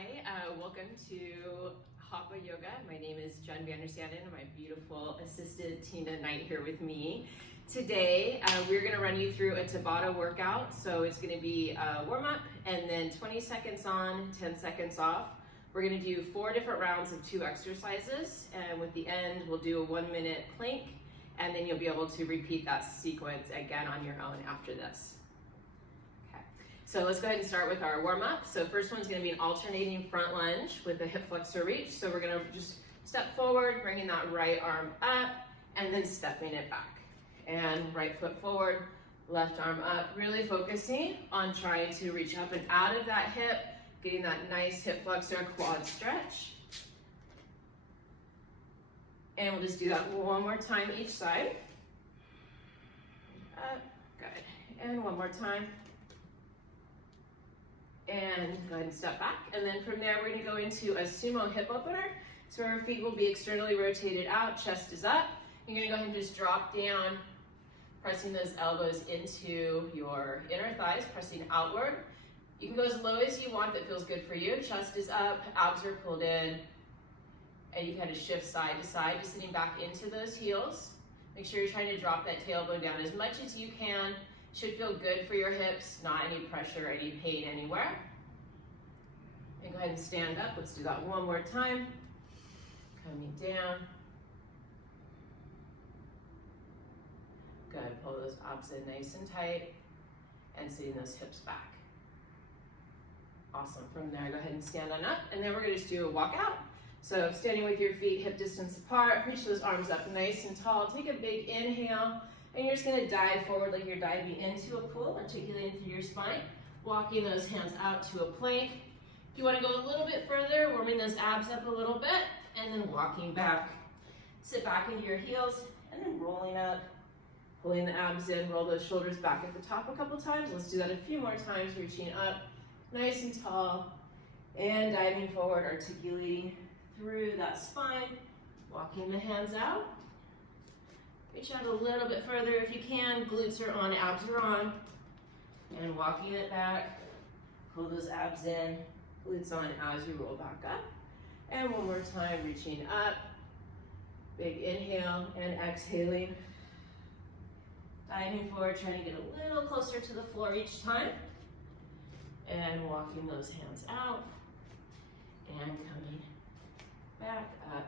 Hi, welcome to Hapa Yoga. My name is Jen VanderSanden and my beautiful assistant Tina Knight here with me. Today, we're gonna run you through a Tabata workout. So it's gonna be a warm up and then 20 seconds on, 10 seconds off. We're gonna do 4 different rounds of 2 exercises. And with the end, we'll do a 1-minute plank. And then you'll be able to repeat that sequence again on your own after this. So let's go ahead and start with our warm up. So first one's gonna be an alternating front lunge with a hip flexor reach. So we're gonna just step forward, bringing that right arm up, and then stepping it back. And right foot forward, left arm up, really focusing on trying to reach up and out of that hip, getting that nice hip flexor quad stretch. And we'll just do that one more time each side. Up, good. And one more time. And go ahead and step back. And then from there, we're gonna go into a sumo hip opener. So our feet will be externally rotated out, chest is up. You're gonna go ahead and just drop down, pressing those elbows into your inner thighs, pressing outward. You can go as low as you want that feels good for you. Chest is up, abs are pulled in, and you kind of shift side to side, just sitting back into those heels. Make sure you're trying to drop that tailbone down as much as you can. Should feel good for your hips, not any pressure, any pain anywhere. And go ahead and stand up. Let's do that one more time. Coming down. Good, pull those abs in nice and tight and sitting those hips back. Awesome, from there, go ahead and stand on up. And then we're gonna just do a walkout. So standing with your feet hip distance apart, reach those arms up nice and tall. Take a big inhale. And you're just gonna dive forward like you're diving into a pool, articulating through your spine, walking those hands out to a plank. If you wanna go a little bit further, warming those abs up a little bit, and then walking back. Sit back into your heels, and then rolling up, pulling the abs in, roll those shoulders back at the top a couple times. Let's do that a few more times, reaching up, nice and tall, and diving forward, articulating through that spine, walking the hands out. Reach out a little bit further if you can. Glutes are on, abs are on. And walking it back. Pull those abs in. Glutes on as you roll back up. And one more time, reaching up. Big inhale and exhaling. Diving forward, trying to get a little closer to the floor each time. And walking those hands out. And coming back up.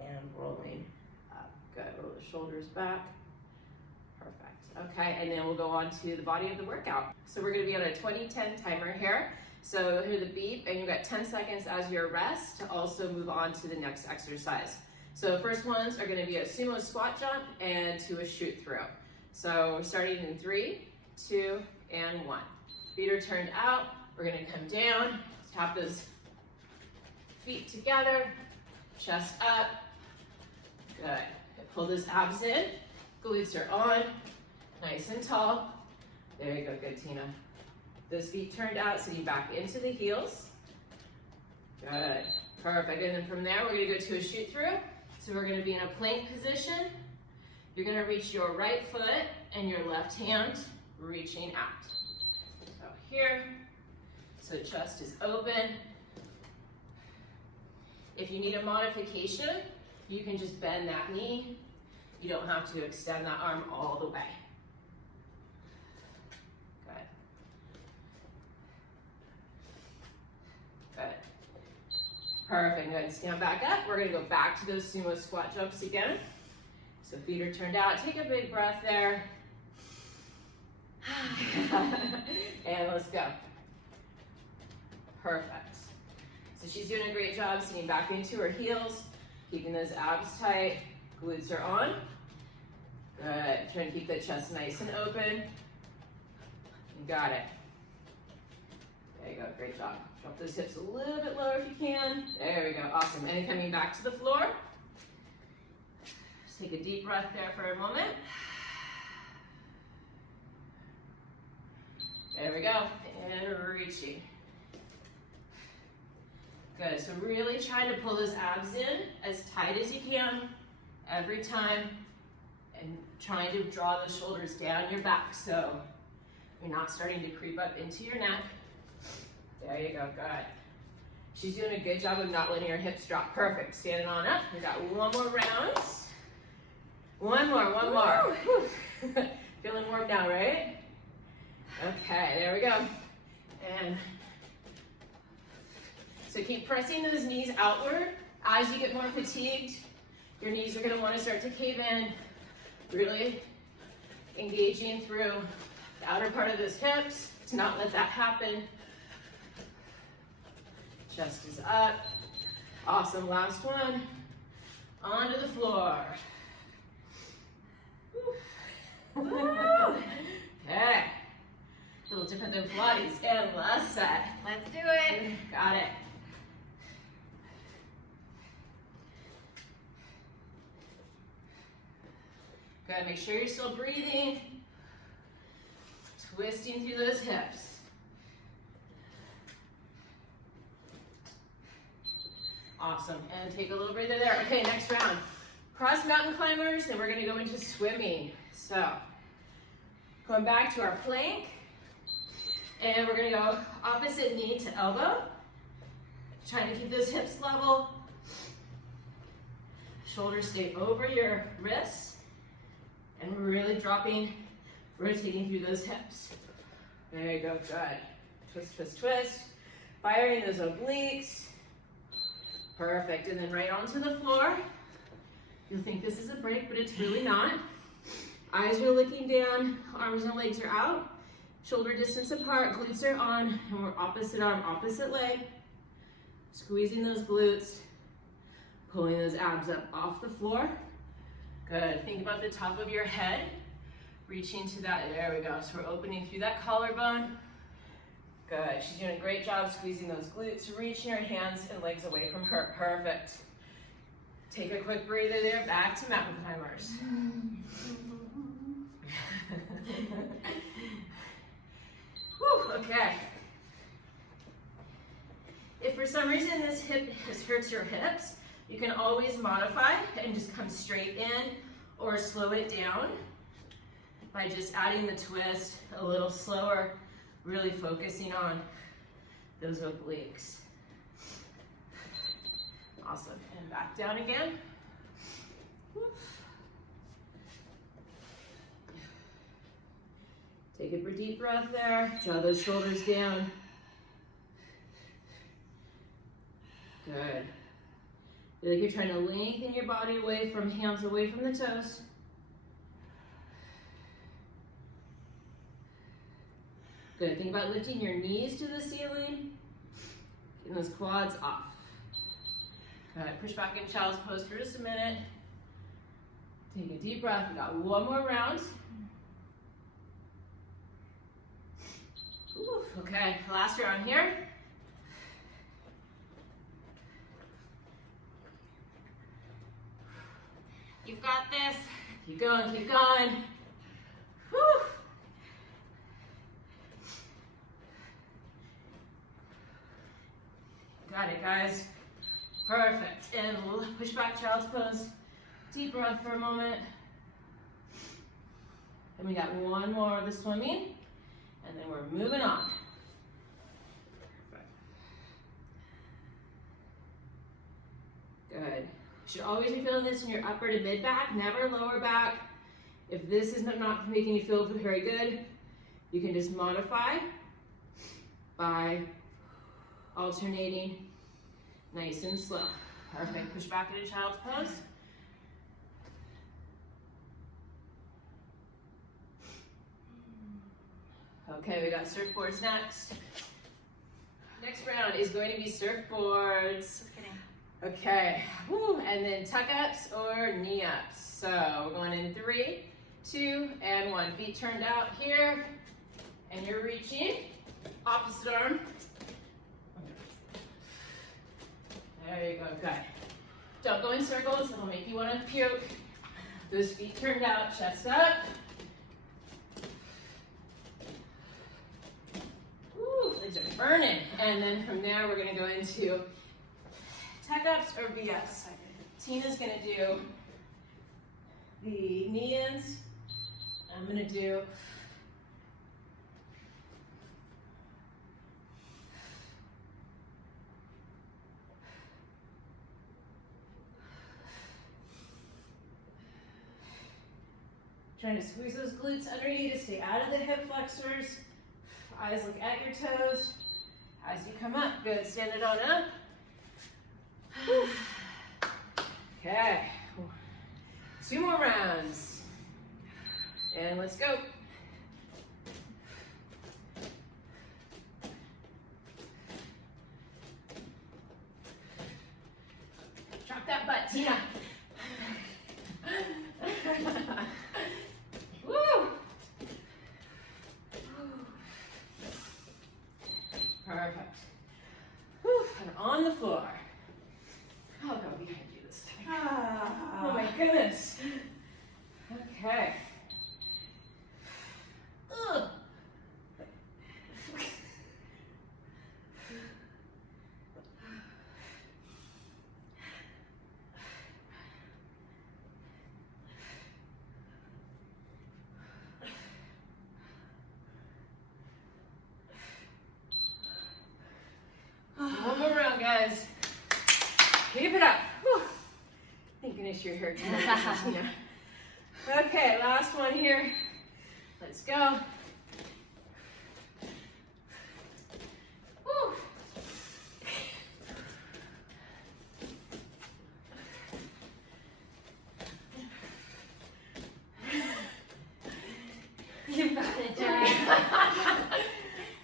And rolling. Good, roll the shoulders back. Perfect, okay, and then we'll go on to the body of the workout. So we're gonna be on a 20-10 timer here. So you'll hear the beep, and you've got 10 seconds as your rest to also move on to the next exercise. So the first ones are gonna be a sumo squat jump and to a shoot through. So we're starting in 3, 2, and 1. Feet are turned out, we're gonna come down, tap those feet together, chest up, good. Pull those abs in, glutes are on, nice and tall. There you go, good Tina. Those feet turned out, sitting back into the heels. Good, perfect. And then from there, we're gonna go to a shoot through. So we're gonna be in a plank position. You're gonna reach your right foot and your left hand, reaching out. So here, so chest is open. If you need a modification, you can just bend that knee. You don't have to extend that arm all the way. Good. Good. Perfect, go ahead and stand back up. We're gonna go back to those sumo squat jumps again. So feet are turned out, take a big breath there. And let's go. Perfect. So she's doing a great job sitting back into her heels. Keeping those abs tight, glutes are on. Good, try to keep the chest nice and open. You got it. There you go, great job. Drop those hips a little bit lower if you can. There we go, awesome. And then coming back to the floor. Just take a deep breath there for a moment. There we go, and reaching. Good, so really try to pull those abs in as tight as you can every time and trying to draw those shoulders down your back so you're not starting to creep up into your neck. There you go, good. She's doing a good job of not letting her hips drop. Perfect, standing on up. We got one more round. One more. Feeling warm now, right? Okay, there we go. And so keep pressing those knees outward. As you get more fatigued, your knees are gonna wanna start to cave in, really engaging through the outer part of those hips to not let that happen. Chest is up. Awesome, last one. Onto the floor. Okay. A little different than Pilates. And last set. Let's do it. Got it. Good, make sure you're still breathing. Twisting through those hips. Awesome, and take a little breather there. Okay, next round. Cross mountain climbers, and we're gonna go into swimming. So, going back to our plank, and we're gonna go opposite knee to elbow. Trying to keep those hips level. Shoulders stay over your wrists, and we're really dropping, rotating through those hips. There you go, good. Twist, twist, twist. Firing those obliques. Perfect, and then right onto the floor. You'll think this is a break, but it's really not. Eyes are looking down, arms and legs are out. Shoulder distance apart, glutes are on, and we're opposite arm, opposite leg. Squeezing those glutes, pulling those abs up off the floor. Good, think about the top of your head, reaching to that, there we go. So we're opening through that collarbone. Good, she's doing a great job squeezing those glutes, reaching her hands and legs away from her, perfect. Take a quick breather there, back to mountain climbers. Whew, okay. If for some reason this hip hurts your hips, you can always modify and just come straight in or slow it down by just adding the twist a little slower, really focusing on those obliques. Awesome, and back down again. Take a deep breath there, draw those shoulders down. Good. Feel like you're trying to lengthen your body away from hands, away from the toes. Good, think about lifting your knees to the ceiling, getting those quads off. Good, push back in child's pose for just a minute. Take a deep breath, we got one more round. Ooh, okay, last round here. You've got this. Keep going, keep going. Whew. Got it, guys. Perfect. And we'll push back child's pose. Deep breath for a moment. And we got one more of the swimming. And then we're moving on. Good. You should always be feeling this in your upper to mid back, never lower back. If this is not making you feel very good, you can just modify by alternating nice and slow. Perfect. Push back into child's pose. Okay, we got surfboards next. Next round is going to be surfboards. Just kidding. Okay, woo, and then tuck ups or knee ups. So we're going in 3, 2, and 1. Feet turned out here, and you're reaching. Opposite arm. There you go, good. Don't go in circles, it'll make you want to puke. Those feet turned out, chest up. Woo, legs are burning. And then from there, we're gonna go into tuck ups or VS. Tina's gonna do the knee-ins. I'm gonna do Trying to squeeze those glutes under you to stay out of the hip flexors. Eyes look at your toes. As you come up, good, stand it on up. Okay, 2 more rounds. And let's go. Drop that butt, Tina. Woo! Perfect. Whew, and on the floor. I'll go behind you this time. Oh my goodness. Okay. Ugh. One more round, guys. Keep it up. Whew. Thank goodness you're here tonight. Okay, last one here. Let's go. Whew. You got it, Jen.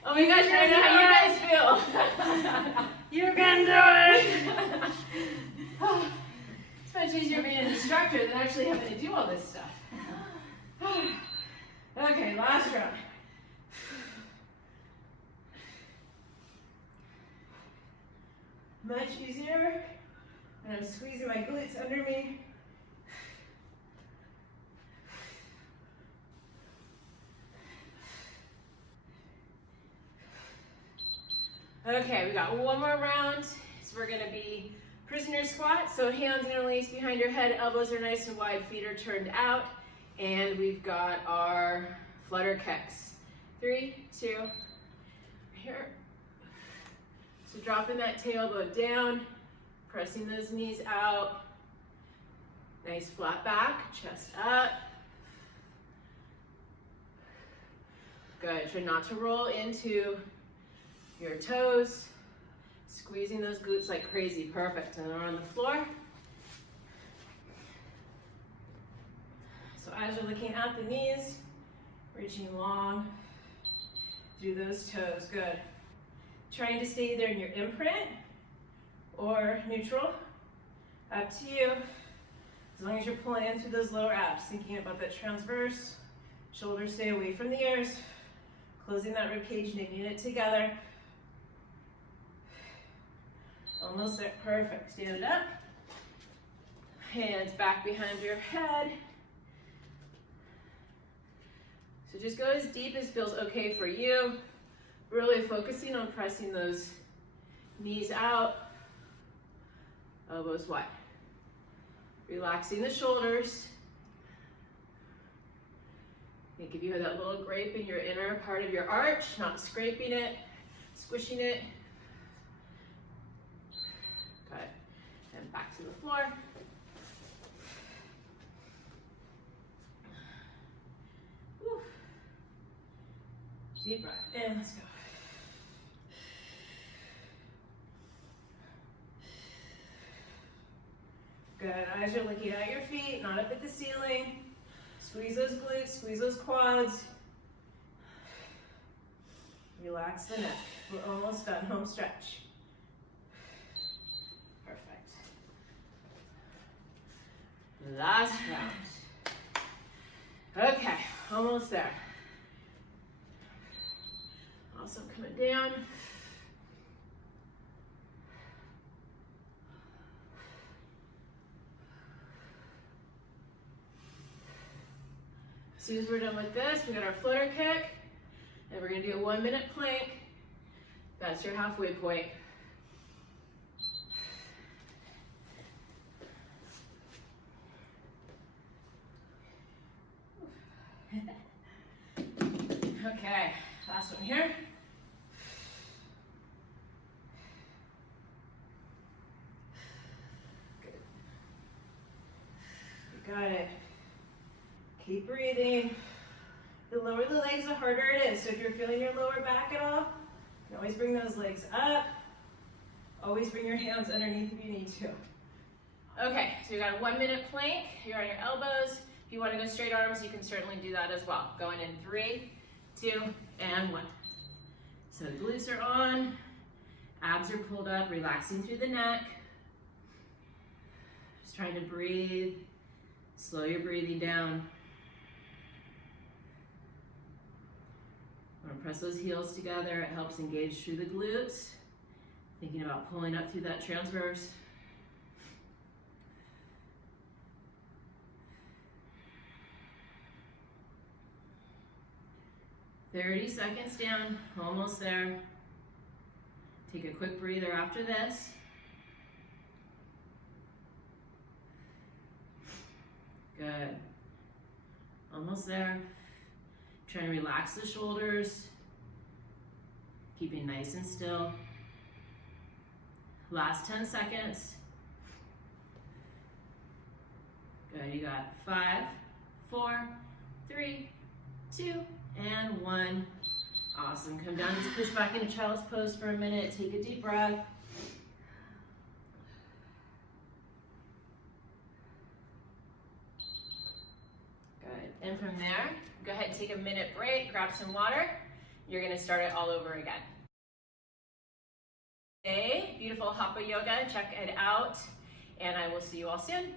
Oh my gosh, I know how you guys feel. You can do it. It's much easier being an instructor than actually having to do all this stuff. Okay, last round. Much easier. And I'm squeezing my glutes under me. Okay, we got one more round. So we're gonna be prisoner squat. So hands interlaced behind your head, elbows are nice and wide, feet are turned out. And we've got our flutter kicks. 3, 2, here. So dropping that tailbone down, pressing those knees out. Nice flat back, chest up. Good, try not to roll into your toes. Squeezing those glutes like crazy, perfect. And they're on the floor. So as you're looking at the knees, reaching long through those toes, good. Trying to stay either in your imprint or neutral, up to you. As long as you're pulling in through those lower abs, thinking about that transverse, shoulders stay away from the ears, closing that rib cage, knitting it together. Almost there, perfect. Stand it up. Hands back behind your head. So just go as deep as feels okay for you. Really focusing on pressing those knees out, elbows wide. Relaxing the shoulders. Think if you have that little grape in your inner part of your arch, not scraping it, squishing it. Good. And back to the floor. Whew. Deep breath in, let's go. Good, eyes are looking at your feet, not up at the ceiling. Squeeze those glutes, squeeze those quads. Relax the neck. We're almost done, home stretch. Perfect. Last round. Okay, almost there. Also coming down. As soon as we're done with this, we got our flutter kick, and we're gonna do a 1-minute plank. That's your halfway point. Okay, last one here. Good. You got it. Keep breathing. The lower the legs, the harder it is. So if you're feeling your lower back at all, you can always bring those legs up. Always bring your hands underneath if you need to. Okay, so you got a 1 minute plank. You're on your elbows. If you want to go straight arms, you can certainly do that as well. Going in 3, 2, and 1. So glutes are on, abs are pulled up, relaxing through the neck. Just trying to breathe, slow your breathing down. Want to press those heels together. It helps engage through the glutes. Thinking about pulling up through that transverse. "30 seconds down, almost there." Take a quick breather after this. Good. Almost there. Try and relax the shoulders. Keeping nice and still. Last 10 seconds. Good, you got 5, 4, 3, 2, and 1. Awesome, come down, just push back into child's pose for a minute. Take a deep breath. Good, and from there, go ahead and take a minute break, grab some water. You're gonna start it all over again. Okay, beautiful Hapa yoga, check it out, and I will see you all soon.